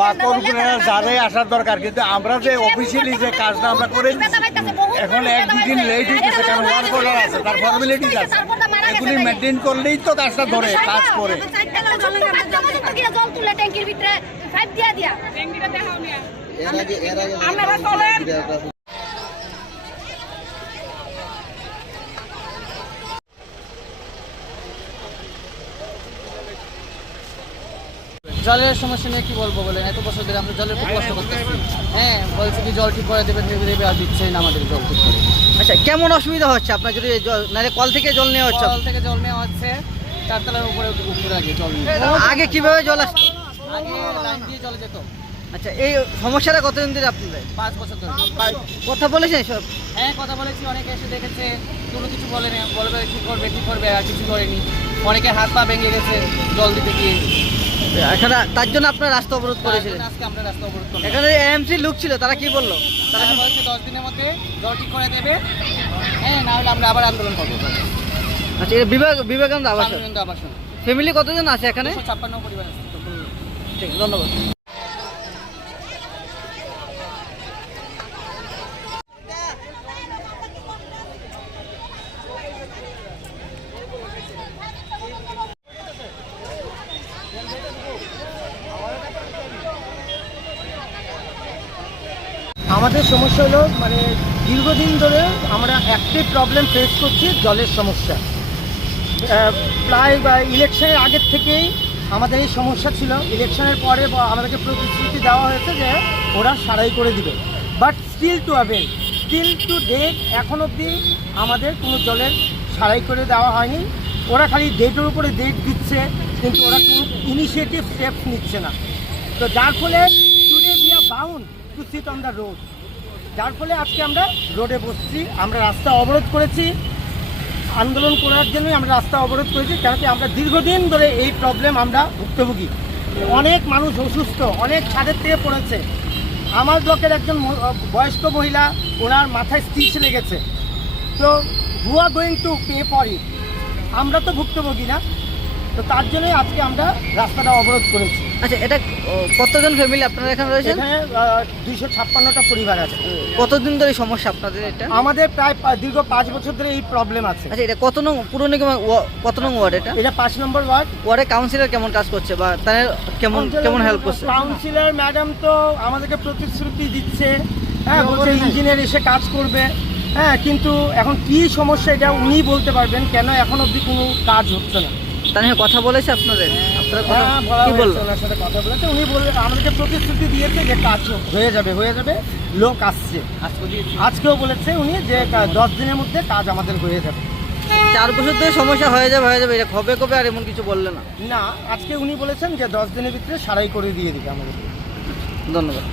বা কর্পোরেটর যারাই আসার দরকার, কিন্তু আমরা যে অফিসিয়ালি যে কাজটা আমরা করে এখন এক দুদিন লেট হইতেছে, কারণ ওয়ার্ক অর্ডার আছে, তার ফর্মালিটিস আছে, এগুলি মেনটেন করলেই তো কাজটা ধরে কাজ করে। জলের সমস্যা নিয়ে কি বলবো বলেন, এত বছর ধরে আমরা জলের খুব কষ্ট করতেছি। হ্যাঁ, বলছে কি জল ঠিক করে দেবে দেবে, আর দিচ্ছেই না আমাদের জল ঠিক করে। আচ্ছা, কেমন অসুবিধা হচ্ছে আপনার? যদি নাহলে কল থেকে জল নেওয়া হচ্ছে? কল থেকে জল নেওয়া হচ্ছে, চারতলার উপরে উপরে আগে জল নিয়ে। আগে কিভাবে জল আসতো? আগে লাইন দিয়ে জল যেত। আচ্ছা, এই সমস্যাটা কতদিন ধরে আপনাদের? 5 বছর ধরে। কথা বলেছেন সব? হ্যাঁ, কথা বলেছি, অনেকে এসে দেখেছে, কোনো কিছু বলেনি, বলবে ঠিক করবে, আর কিছু করেনি। অনেকে হাত পা ভেঙে গেছে জল দিতে গিয়ে। এখানে তার জন্য আপনার রাস্তা অবরোধ করেছিলেন? আজকে আমরা রাস্তা অবরোধ করলাম। এখানে এমসি লোক ছিল, তারা কি বললো? তারা বলছে 10 দিনের মধ্যে জল ঠিক করে দেবে, হ্যাঁ, না হলে আমরা আবার আন্দোলন করবো। আচ্ছা, এটা বিবেকানন্দ আবাসন। আবাসন। ফ্যামিলি কতজন আছে এখানে? 256 পরিবার আছে। ঠিক, ধন্যবাদ। আমাদের সমস্যা হলো মানে দীর্ঘদিন ধরে আমরা একটাই প্রবলেম ফেস করছি, জলের সমস্যা। প্রায় ইলেকশনের আগের থেকেই আমাদের এই সমস্যা ছিল। ইলেকশনের পরে আমাদেরকে প্রতিশ্রুতি দেওয়া হয়েছে যে ওরা সারাই করে দিবে, বাট স্টিল টু ডেট এখন অবধি আমাদের কোনো জলের সারাই করে দেওয়া হয়নি। ওরা খালি ডেটের উপরে ডেট দিচ্ছে, কিন্তু ওরা কোনো ইনিশিয়েটিভ স্টেপস নিচ্ছে না। তো যার ফলে today we are bound to sit on the road. যার ফলে আজকে আমরা রোডে বসছি, আমরা রাস্তা অবরোধ করেছি। আন্দোলন করার জন্যই আমরা রাস্তা অবরোধ করেছি, কারণ কি আমরা দীর্ঘদিন ধরে এই প্রবলেম আমরা ভুক্তভোগী। অনেক মানুষ অসুস্থ, অনেক ছাদের থেকে পড়েছে। আমার ব্লকের একজন বয়স্ক মহিলা, ওনার মাথায় স্টিচ লেগেছে। তো who are going to pay for it? আমরা তো ভুক্তভোগী না, তো তার জন্যই আজকে আমরা রাস্তাটা অবরোধ করেছি। আচ্ছা, এটা কতজন ফ্যামিলি আপনারা এখানে রয়েছেন? এখানে 256টা পরিবার আছে। কতদিন ধরে সমস্যা আপনাদের এটা? আমাদের প্রায় দীর্ঘ 5 বছর ধরে এই প্রবলেম আছে। আচ্ছা, এটা কত নং পুরনো কত নং ওয়ার্ড এটা? এটা 5 নম্বর ওয়ার্ড। ওয়ার্ডে কাউন্সিলর কেমন কাজ করছে বা তাদের কেমন হেল্প করছে? কাউন্সিলর ম্যাডাম তো আমাদেরকে প্রতিশ্রুতি দিচ্ছে, হ্যাঁ, বলছে ইঞ্জিনিয়ার এসে কাজ করবে, হ্যাঁ, কিন্তু এখন কি সমস্যা এটা উনি বলতে পারবেন, কেন এখন অবধি কোনো কাজ হচ্ছে না। তার সঙ্গে কথা বলেছে আপনাদের? আপনারা হ্যাঁ, বলা কি হয়েছে, বললো? ওনার সাথে কথা বলেছে। উনি বললেন আমাদেরকে প্রতিশ্রুতি দিয়েছে যে কাজ হয়ে যাবে, লোক আসছে। আজকেও বলেছে উনি যে 10 দিনের মধ্যে কাজ আমাদের হয়ে যাবে। 4 বছর ধরে সমস্যা হয়ে যাবে এটা কবে আর এমন কিছু বললে না? না, আজকে উনি বলেছেন যে 10 দিনের ভিতরে সারাই করে দিয়ে দিবে আমাদের। ধন্যবাদ।